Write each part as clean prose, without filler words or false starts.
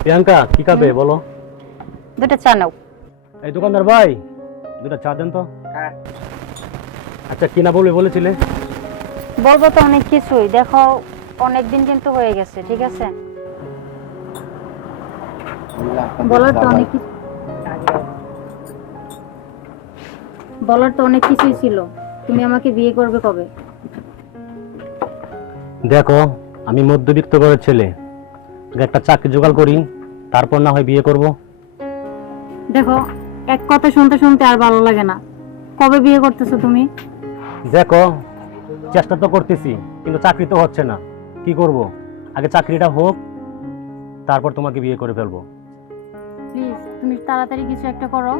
প্রিয়াঙ্কা কি খাবে বলো? দুটো চা নাও। এই দোকানদার ভাই, দুটো চা দেন তো। আচ্ছা কি না বলবে বলেছিলে? বলবো তো অনেক কিছুই, দেখো অনেক দিন কিন্তু হয়ে গেছে, ঠিক আছে? বলার তো অনেক কিছুই ছিল। তুমি আমাকে বিয়ে করবে কবে? দেখো আমি মধ্যবিত্ত ঘরের ছেলে, একটা চাকরি জোগাড় করি, তারপর না হয় বিয়ে করব। দেখো এক কথা শুনতে শুনতে আর ভালো লাগে না। কবে বিয়ে করতেছো তুমি? দেখো চেষ্টা তো করতেছি, কিন্তু চাকরি তো হচ্ছে না, কি করব? আগে চাকরিটা হোক, তারপর তোমাকে বিয়ে করে ফেলবো। প্লিজ তুমি তাড়াতাড়ি কিছু একটা করো।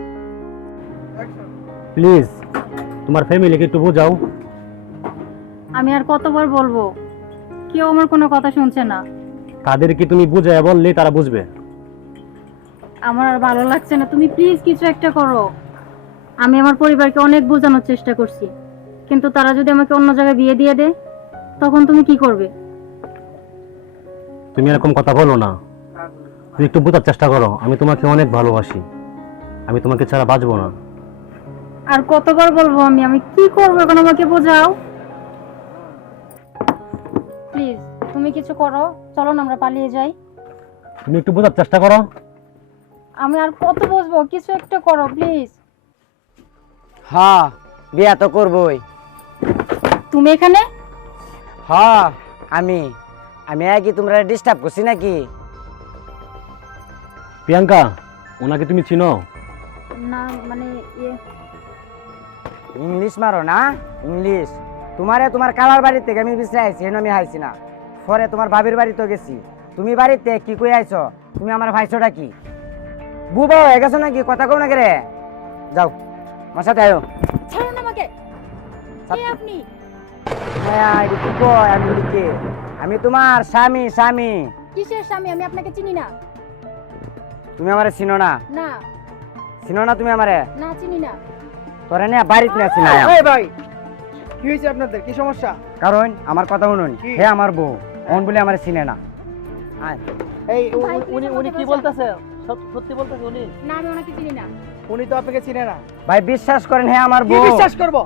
প্লিজ তোমার ফ্যামিলিকে একটু বোঝাও। আমি আর কতবার বলবো, কেউ আমার কোনো কথা শুনছে না। তাদেরকে তুমি বুঝায় বললে তারা বুঝবে। আমার আর ভালো লাগছে না, তুমি প্লিজ কিছু একটা করো। আমি আমার পরিবারকে অনেক বোঝানোর চেষ্টা করছি, কিন্তু তারা যদি আমাকে অন্য জায়গায় বিয়ে দিয়ে দেয়, তখন তুমি কি করবে? তুমি এরকম কথা বলো না, তুমি একটু বোঝার চেষ্টা করো। আমি তোমাকে অনেক ভালোবাসি, আমি তোমাকে ছাড়া বাঁচবো না। আর কতবার বলবো আমি কি করবো এখন, আমাকে বোঝাও প্লিজ। তুমি কিছু করো, চলো না আমরা পালিয়ে যাই। তুমি একটু বোঝার চেষ্টা করো। আমি আর কত বুঝবো, কিছু একটা করো প্লিজ। হ্যাঁ, বিয়া তো করবই। তুমি এখানে? হ্যাঁ, আমি আমি কি তোমরা ডিস্টার্ব করছি নাকি? প্রিয়াঙ্কা, ওনাকে তুমি চিনো? না মানে ইংলিশ মারো না, ইংলিশ। তোমার কালার বাড়ি থেকে আমি বিশ্রে আইছি, এনে আমি হাইছি না। পরে তোমার ভাবির বাড়িতে গেছি। তুমি বাড়িতে কি কই আইছো? তুমি আমার ভাইছোটা কি বুবা হয়ে গেছো নাকি? কথা কও না কে রে? যাও আমার সাথে আয়ো। ছাড়ুন আমাকে। কে আপনি? হ্যাঁ, এটা কি কয়? আমি তোমার স্বামী। স্বামী? কিসের স্বামী? আমি আপনাকে চিনি না। তুমি আমারে চিনো না? না চিনো না তুমি আমারে? না, চিনি না। তোরে নিয়ে বাড়িতে নিয়ে আসি না। এই ভাই, কি হয়েছে আপনাদের? কি সমস্যা? কারণ আমার কথা শুনুন, কি? হে আমার বউ, অন বলে আমার চিনে না। আয়। এই ভাই, উনি please উনি আমাকে কি বাঁচান। বলতেছে? সত্যি বলতেছে উনি? না আমি ওনাকে চিনি না। উনি তো আপনাকে চিনে না। ভাই বিশ্বাস করেন, হে আমার কি বউ। বিশ্বাস করব?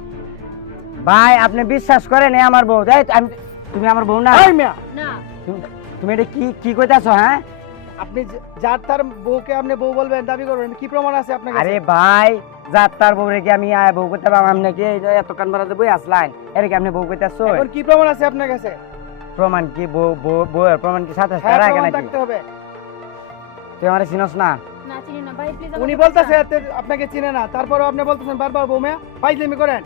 ভাই আপনি বিশ্বাস করেন, হে আমার বউ। তুমি আমার বউ না? এই মিয়া, না তুমি এটা কি কইতাছো? হ্যাঁ, আপনি যার তার বউকে আপনি বউ বলবেন, দাবি করবেন, কি প্রমাণ আছে আপনার কাছে? আরে ভাই, যার তার বউ রেখে আমি বউ করতে পারবো? আপনি কি এত কান বাড়াতে বই আসলেন? এর কি আপনি বউ কইতাছো? এখন কি প্রমাণ আছে আপনার কাছে? প্রমাণ কি? বউয়ের প্রমাণ কি সাথে হ্যাঁ, রাখে প্রমাণ নাকি? থাকতে হবে। তুই আমার চিনস না? না চিনি না ভাই, প্লিজ। উনি বলতেছে আপনাকে চিনে না, তারপরেও আপনি বলতেছেন বারবার বউ মেয়া ফাইজলামি করেন।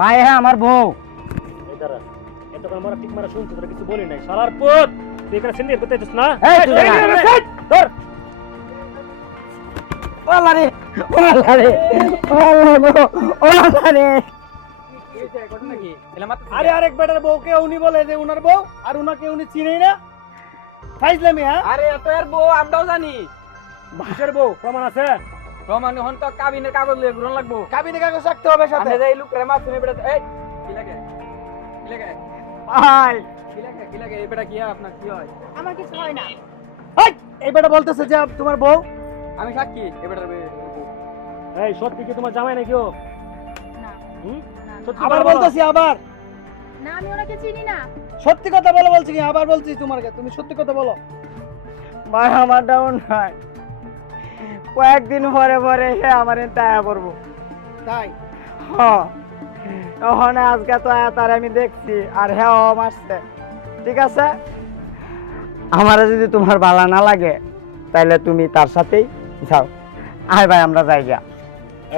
ভাই হ্যাঁ আমার বউ। এই দাঁড়া, এতক্ষণ আমরা ঠিক মারা শুনছি, তোরা কিছু বলি নাই। শালার পুত, তুই এখানে সিন্ডিকেট করতে চাস না? এই তুই দাঁড়া। ধর। ওলা রে, ওলা রে, ওলা রে। আরে আরেক বেটার বউকে উনি বলে যে উনার বউ, আর উনাকে উনি চিনেই না। ফাইজলামি। হ্যাঁ, আরে এত এর বউ আমরাও জানি। কিসের বউ? প্রমাণ আছে? প্রমাণ হন তো কাবিনের কাগজ লিয়ে ঘুরন লাগবো। কাবিনে কাগজ রাখতে হবে সাথে। আপনি এই লোকরে মাছ তুমি বেটা এই কি লাগে? কি লাগে? ভাই কি লাগে? এই বেটা কি হয় আপনার কি হয়? আমার কিছু হয় না। এই, এই বেটা বলতেছে যে তোমার বউ। আমি সাক্ষী এই বেটার বউ। এই সত্যি কি তোমার জামাই নাকি ও? না হুম? না, সত্যি আবার বলো। বলতেছি, আবার না আমি ওনাকে চিনি না। সত্যি কথা বলো বলছি কি? আবার বলছি তোমাকে, তুমি সত্যি কথা বলো। ভাই আমার ডাউন নাই, কয়েকদিন পরে পরে হে আমার টায়া পড়বো। তাই? হ্যাঁ, ওখানে আজকে তো তার আমি দেখছি, আর হ্যাঁ ও মারছে। ঠিক আছে, আমার যদি তোমার ভালো না লাগে তাহলে তুমি তার সাথেই যাও। আয় ভাই আমরা যাই গা।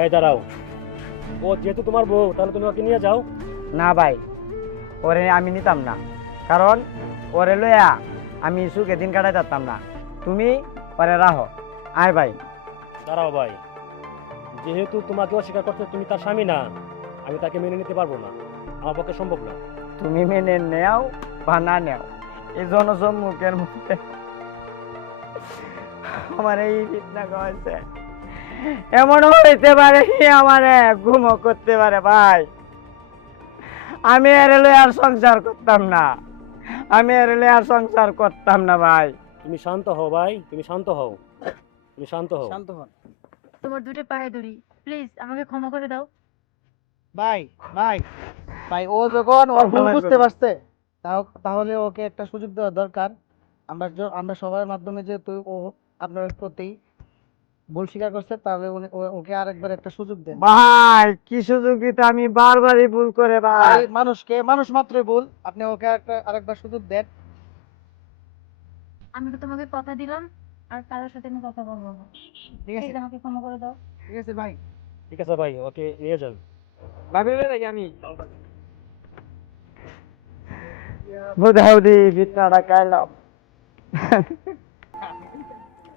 এই দাঁড়াও, ও যেহেতু তোমার বউ, তাহলে তুমি ওকে নিয়ে যাও। না ভাই, ওরে আমি নিতাম না, কারণ ওরে লইয়া আমি সুখে দিন কাটাই পারতাম না। তুমি ওরে রাখো। আয় ভাই। দাঁড়াও ভাই, যেহেতু তোমাকে অস্বীকার করতে তুমি তার স্বামী না, আমি তাকে মেনে নিতে পারবো না, আমার পক্ষে সম্ভব না। তুমি মেনে নেও বা না নেও, এই জনসম্মুখের মধ্যে আমার এই ফিতনা করেছে। এমনও হইতে পারে আমারে ঘুমো করতে পারে। ভাই আমি এর লই আর সংসার করতাম না, আমি এর লই আর সংসার করতাম না ভাই। তুমি শান্ত হও ভাই, তুমি শান্ত হও, তুমি শান্ত হও। শান্ত হন তোমার দুটো পায়ে ধরি, প্লিজ আমাকে ক্ষমা করে দাও। ভাই ভাই ভাই, ও যখন ওর ভুল বুঝতে পারছে তাহলে ওকে একটা সুযোগ দেওয়া দরকার। আমরা সবার মাধ্যমে যেহেতু ও আপনার প্রতি ভুল স্বীকার করছে, তাহলে ওকে আরেকবার একটা সুযোগ দেন। ভাই কি সুযোগ দিতে, আমি বারবারই ভুল করে ভাই। মানুষ মাত্রই ভুল, আপনি ওকে আরেকবার সুযোগ দেন। আমি তো তোমাকে কথা দিলাম আর কারোর সাথে আমি কথা বলবো না। ঠিক আছে প্লিজ আমাকে ক্ষমা করে দাও। ঠিক আছে ভাই। ঠিক আছে ভাই, ওকে নিয়ে যান। ভাবির নাকি আমি বুধাউদি ভিতনাটা খাইলাম।